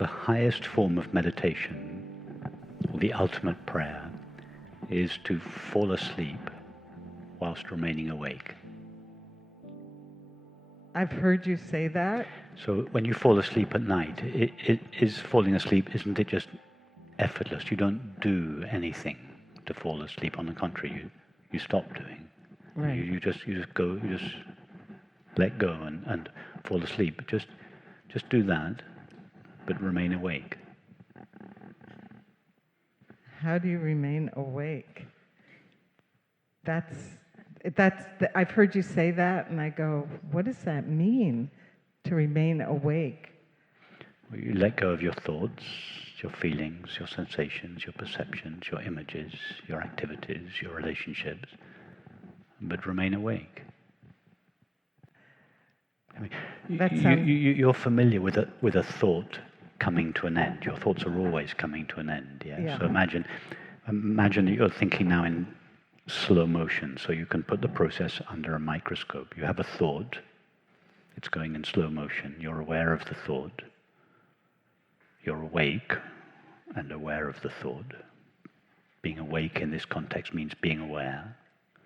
The highest form of meditation, or the ultimate prayer, is to fall asleep whilst remaining awake. I've heard you say that. So when you fall asleep at night, it is falling asleep, isn't it just effortless? You don't do anything to fall asleep. On the contrary, you stop doing. Right. You just let go and fall asleep. Just do that, but remain awake. How do you remain awake? I've heard you say that, and I go, what does that mean, to remain awake? Well, you let go of your thoughts, your feelings, your sensations, your perceptions, your images, your activities, your relationships, but remain awake. I mean, you're familiar with a thought coming to an end. Your thoughts are always coming to an end. Yeah. So imagine that you're thinking now in slow motion, so you can put the process under a microscope. You have a thought. It's going in slow motion. You're aware of the thought. You're awake and aware of the thought. Being awake in this context means being aware.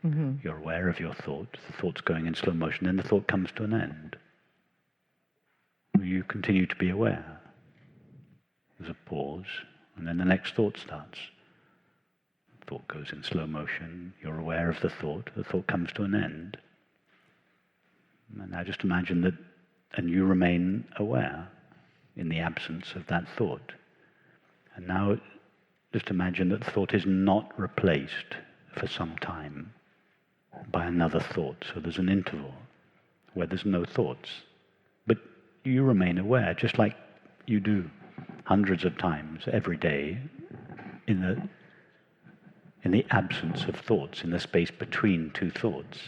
Mm-hmm. You're aware of your thought. The thought's going in slow motion, then the thought comes to an end. You continue to be aware. There's a pause, and then the next thought starts. The thought goes in slow motion. You're aware of the thought comes to an end. And now just imagine that, and you remain aware in the absence of that thought. And now just imagine that the thought is not replaced for some time by another thought. So there's an interval where there's no thoughts. But you remain aware, just like you do hundreds of times every day in the absence of thoughts, in the space between two thoughts.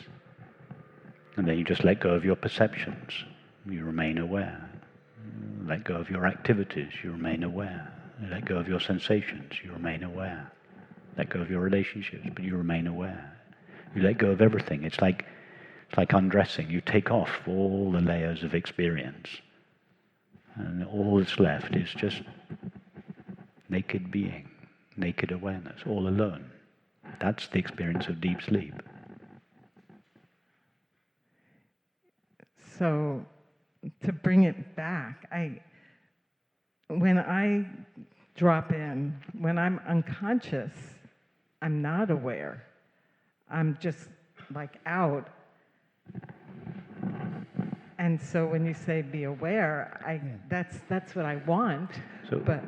And then you just let go of your perceptions. You remain aware. Let go of your activities. You remain aware. Let go of your sensations. You remain aware. Let go of your relationships, but you remain aware. You let go of everything. It's like undressing. You take off all the layers of experience. And all that's left is just naked being, naked awareness, all alone. That's the experience of deep sleep. So, to bring it back, when I drop in, when I'm unconscious, I'm not aware. I'm just like out. And so when you say be aware, that's what I want. So but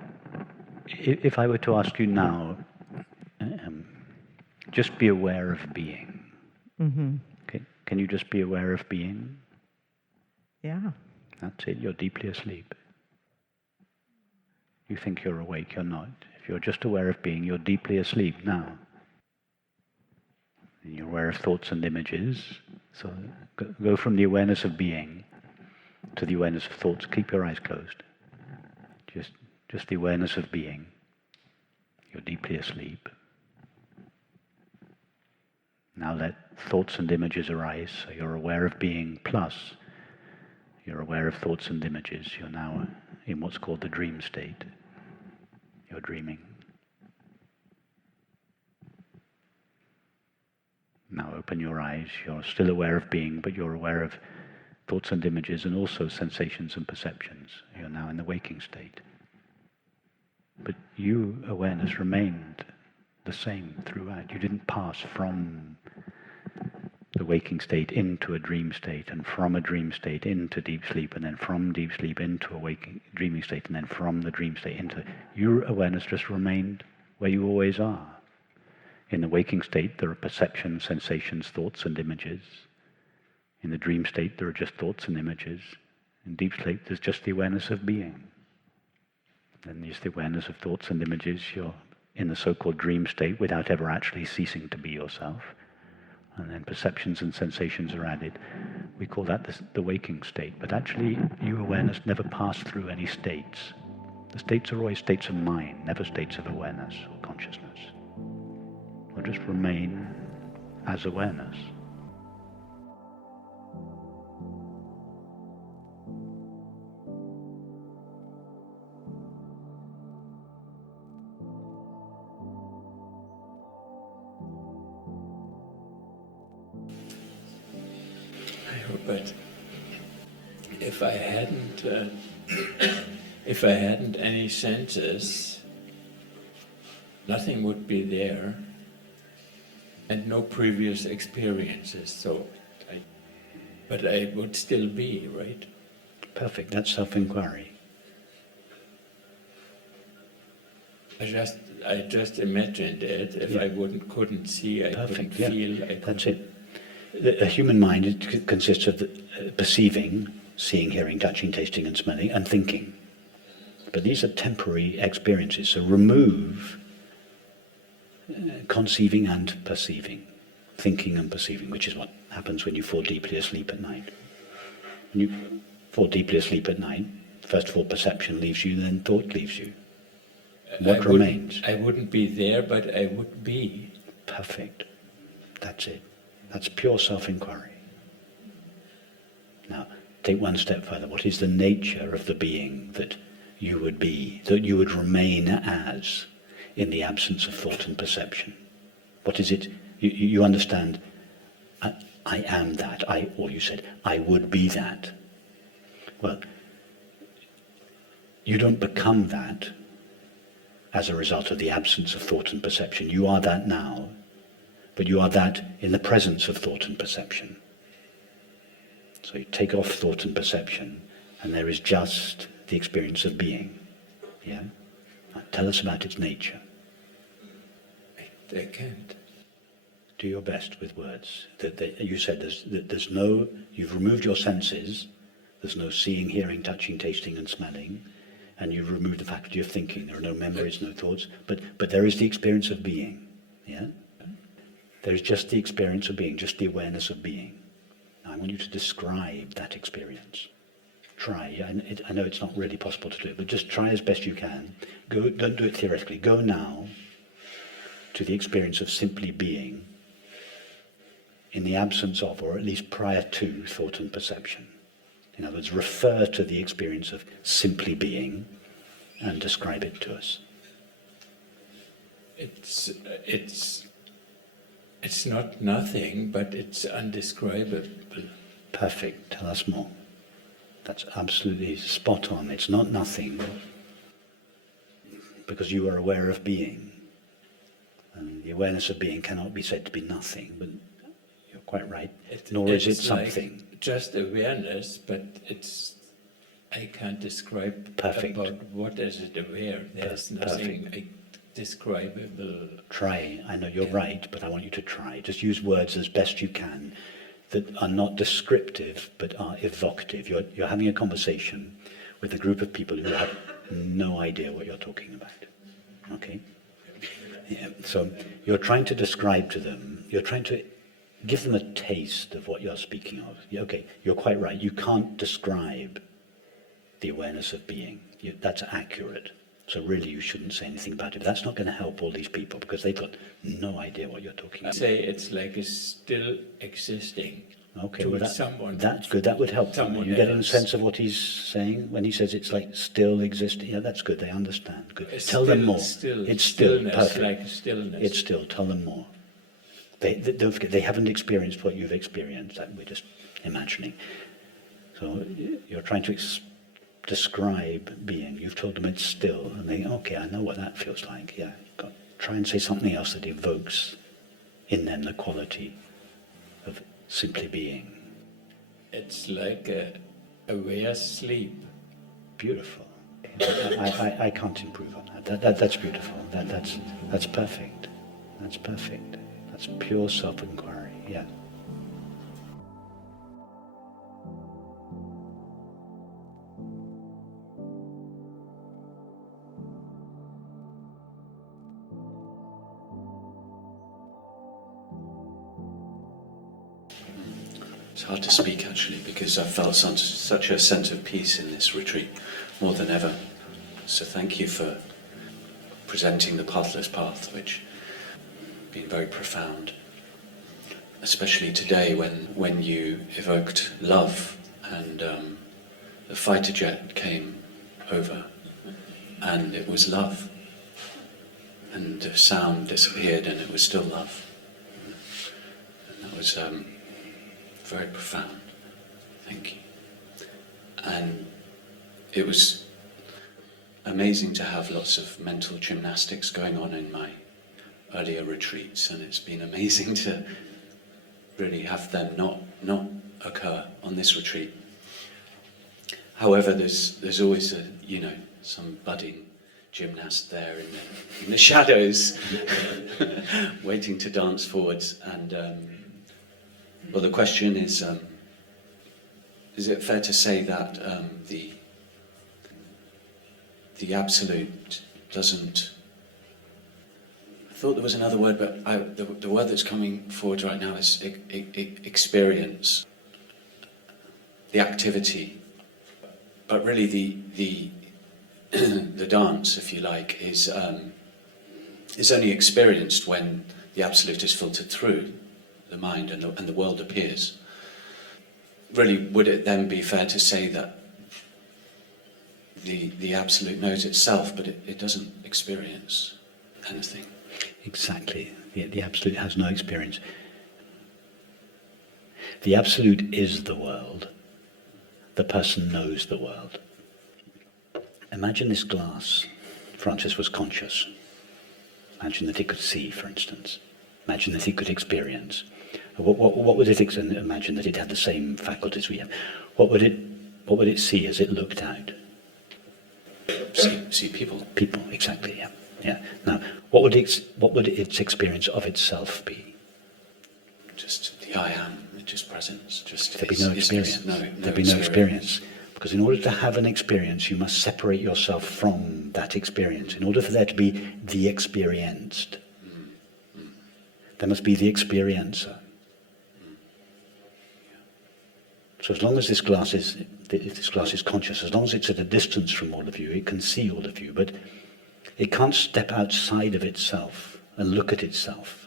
if I were to ask you now, just be aware of being. Mm-hmm. Okay. Can you just be aware of being? Yeah. That's it. You're deeply asleep. You think you're awake, you're not. If you're just aware of being, you're deeply asleep now. And you're aware of thoughts and images. So go from the awareness of being to the awareness of thoughts. Keep your eyes closed. Just the awareness of being. You're deeply asleep. Now let thoughts and images arise. So you're aware of being plus you're aware of thoughts and images. You're now in what's called the dream state. You're dreaming. Now open your eyes. You're still aware of being, but you're aware of thoughts and images and also sensations and perceptions. You're now in the waking state. But you, awareness, remained the same throughout. You didn't pass from the waking state into a dream state, and from a dream state into deep sleep, and then from deep sleep into a waking dreaming state, and then from the dream state into... Your awareness just remained where you always are. In the waking state, there are perceptions, sensations, thoughts, and images. In the dream state, there are just thoughts and images. In deep sleep, there's just the awareness of being. Then there's the awareness of thoughts and images. You're in the so-called dream state without ever actually ceasing to be yourself. And then perceptions and sensations are added. We call that the waking state. But actually, you, awareness, never pass through any states. The states are always states of mind, never states of awareness or consciousness. Or just remain as awareness. But if I hadn't, if I hadn't any senses, nothing would be there, and no previous experiences. So, but I would still be, right? Perfect. That's self-inquiry. I just imagined it. If I couldn't see, I Perfect. couldn't feel. That's it. A human mind consists of perceiving, seeing, hearing, touching, tasting, and smelling, and thinking. But these are temporary experiences. So remove conceiving and perceiving, thinking and perceiving, which is what happens when you fall deeply asleep at night. When you fall deeply asleep at night, first of all perception leaves you, then thought leaves you. What remains? I wouldn't be there, but I would be. Perfect. That's it. That's pure self-inquiry. Now, take one step further. What is the nature of the being that you would be, that you would remain as in the absence of thought and perception? What is it? You understand, I am that, or you said, I would be that. Well, you don't become that as a result of the absence of thought and perception. You are that now, but you are that in the presence of thought and perception. So you take off thought and perception, and there is just the experience of being. Yeah? Now, tell us about its nature. I can't. Do your best with words. You said there's no, you've removed your senses, there's no seeing, hearing, touching, tasting, and smelling, and you've removed the faculty of thinking. There are no memories, no thoughts, but there is the experience of being. Yeah? There is just the experience of being, just the awareness of being. Now, I want you to describe that experience. Try. I know it's not really possible to do it, but just try as best you can. Don't do it theoretically. Go now to the experience of simply being in the absence of, or at least prior to, thought and perception. In other words, refer to the experience of simply being and describe it to us. It's not nothing, but it's undescribable. Perfect. Tell us more. That's absolutely spot on. It's not nothing, because you are aware of being. And the awareness of being cannot be said to be nothing, but you're quite right. Nor is it something. Like just awareness, but I can't describe Perfect. about what is it aware. There's nothing describable. Try. I know you're right, but I want you to try. Just use words as best you can that are not descriptive, but are evocative. You're having a conversation with a group of people who have no idea what you're talking about. Okay? Yeah. So you're trying to describe to them, you're trying to give them a taste of what you're speaking of. Okay, you're quite right. You can't describe the awareness of being. That's accurate. So really you shouldn't say anything about it. But that's not going to help all these people because they've got no idea what you're talking about. I say it's like it's still existing. Okay, to well someone. That's good. That would help them. You get a sense of what he's saying when he says it's like still existing. Yeah, that's good. They understand. Good. Tell them more. It's still perfect. Like stillness. It's still. Tell them more. They don't forget. They haven't experienced what you've experienced. We're just imagining. So you're trying to describe being. You've told them it's still, and they okay. I know what that feels like. Yeah. Try and say something else that evokes in them the quality of simply being. It's like a aware sleep. Beautiful. I can't improve on that. That's beautiful. That's perfect. That's perfect. That's pure self-inquiry. Yeah. It's hard to speak actually because I've felt such a sense of peace in this retreat more than ever. So thank you for presenting the pathless path, which has been very profound. Especially today when you evoked love and the fighter jet came over and it was love. And the sound disappeared and it was still love. And that was very profound. Thank you. And it was amazing to have lots of mental gymnastics going on in my earlier retreats, and it's been amazing to really have them not occur on this retreat. However, there's always some budding gymnast there in the shadows, waiting to dance forwards. And well, the question is it fair to say that the absolute doesn't? I thought there was another word, but the word that's coming forward right now is experience, the activity. But really, the the dance, if you like, is only experienced when the absolute is filtered through the mind and the world appears. Really, would it then be fair to say that the absolute knows itself, but it doesn't experience anything? Exactly. The absolute has no experience. The absolute is the world. The person knows the world. Imagine this glass. Francis was conscious. Imagine that he could see, for instance. Imagine that he could experience. What would it imagine that it had the same faculties we have? What would it see as it looked out? See people. People, exactly. Yeah. Now, what would its experience of itself be? Just the I am. Just presence. There'd be no experience. There'd be no experience. Because in order to have an experience, you must separate yourself from that experience. In order for there to be the experienced, there must be the experiencer. So as long as this glass is conscious, as long as it's at a distance from all of you, it can see all of you, but it can't step outside of itself and look at itself.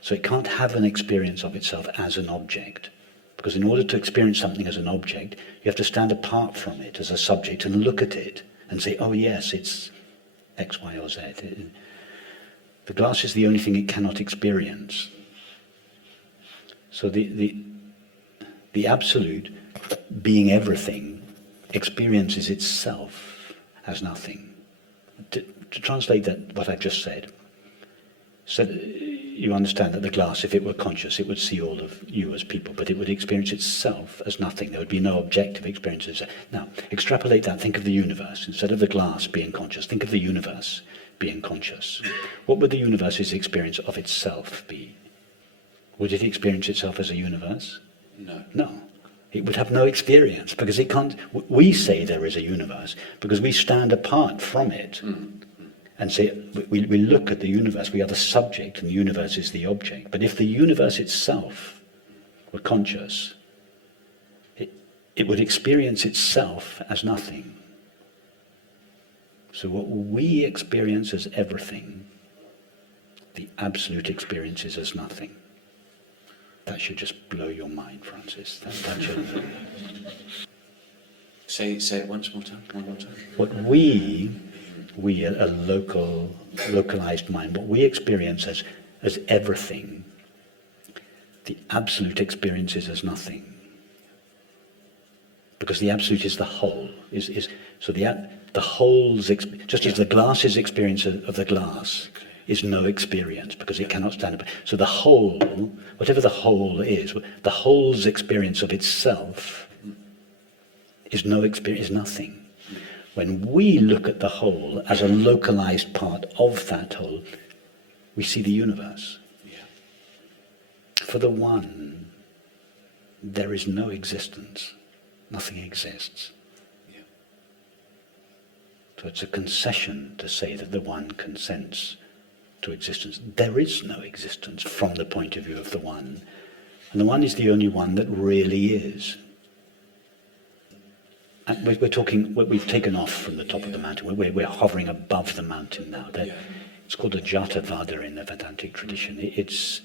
So it can't have an experience of itself as an object. Because in order to experience something as an object, you have to stand apart from it as a subject and look at it and say, oh yes, it's X, Y, or Z. The glass is the only thing it cannot experience. So the absolute, being everything, experiences itself as nothing. To translate that, what I've just said, so you understand that the glass, if it were conscious, it would see all of you as people, but it would experience itself as nothing. There would be no objective experiences. Now, extrapolate that. Think of the universe. Instead of the glass being conscious, think of the universe being conscious. What would the universe's experience of itself be? Would it experience itself as a universe? No. It would have no experience, because it can't. We say there is a universe because we stand apart from it. And say, we look at the universe, we are the subject and the universe is the object. But if the universe itself were conscious, it would experience itself as nothing. So what we experience as everything, the absolute experiences as nothing. That should just blow your mind, Francis. That should. Say it one more time. What we, a localized mind, what we experience as everything, the absolute experience is as nothing. Because the absolute is the whole. So the whole's, just as the glass's experience of the glass is no experience, because it cannot stand up. So the whole, whatever the whole is, the whole's experience of itself is no experience, is nothing. When we look at the whole as a localized part of that whole, we see the universe. For the one, there is no existence. Nothing exists. So it's a concession to say that the one consents to existence. There is no existence from the point of view of the one. And the one is the only one that really is. And we've taken off from the top of the mountain. We're hovering above the mountain now. It's called a Jatavada in the Vedantic tradition. It's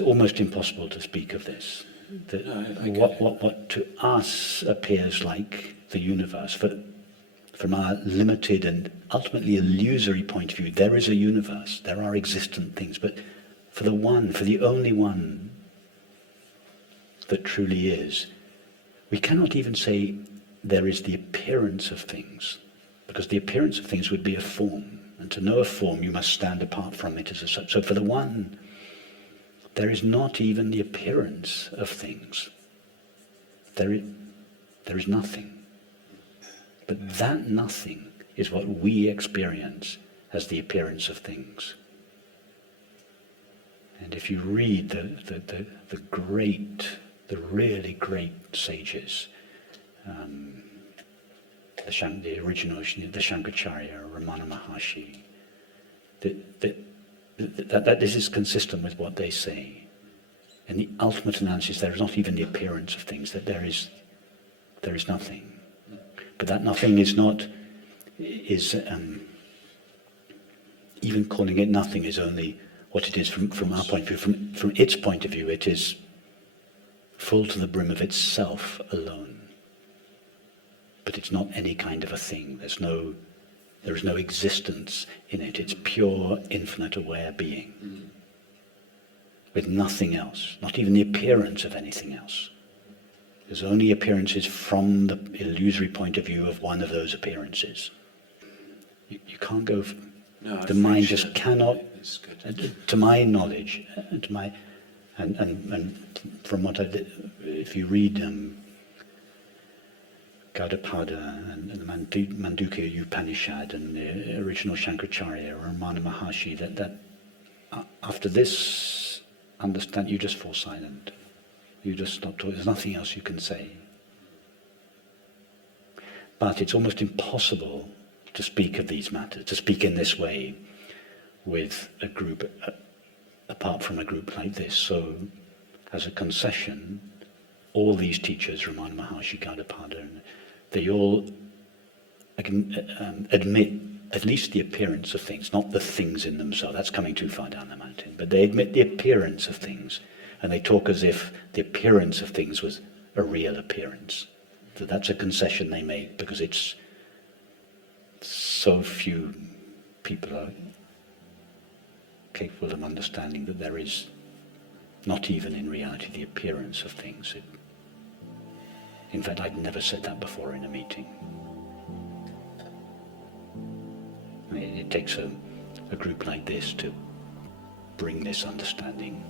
almost impossible to speak of this. What to us appears like the universe, from our limited and ultimately illusory point of view, there is a universe, there are existent things, but for the one, for the only one, that truly is. We cannot even say there is the appearance of things, because the appearance of things would be a form. And to know a form, you must stand apart from it as a such. So for the one, there is not even the appearance of things. There is nothing. But that nothing is what we experience as the appearance of things. And if you read the really great sages, the original, the Shankaracharya, Ramana Maharshi, that this is consistent with what they say. And the ultimate analysis, there is not even the appearance of things, that there is nothing. But that nothing is even calling it nothing is only what it is from our point of view. From its point of view, it is full to the brim of itself alone. But it's not any kind of a thing. There is no existence in it. It's pure, infinite, aware being. With nothing else, not even the appearance of anything else. There's only appearances from the illusory point of view of one of those appearances. You can't go... the mind just cannot... To my knowledge, and from what I did, if you read Gaudapada and the Mandukya Upanishad and the original Shankaracharya, Ramana Maharshi, that after this understand, you just fall silent. You just stop talking. There's nothing else you can say. But it's almost impossible to speak of these matters, to speak in this way with a group, apart from a group like this. So, as a concession, all these teachers, Ramana Maharshi, Gaudapada, they all admit at least the appearance of things, not the things in themselves. That's coming too far down the mountain. But they admit the appearance of things. And they talk as if the appearance of things was a real appearance. So that's a concession they make, because it's so few people are capable of understanding that there is not even in reality the appearance of things. In fact, I'd never said that before in a meeting. It takes a group like this to bring this understanding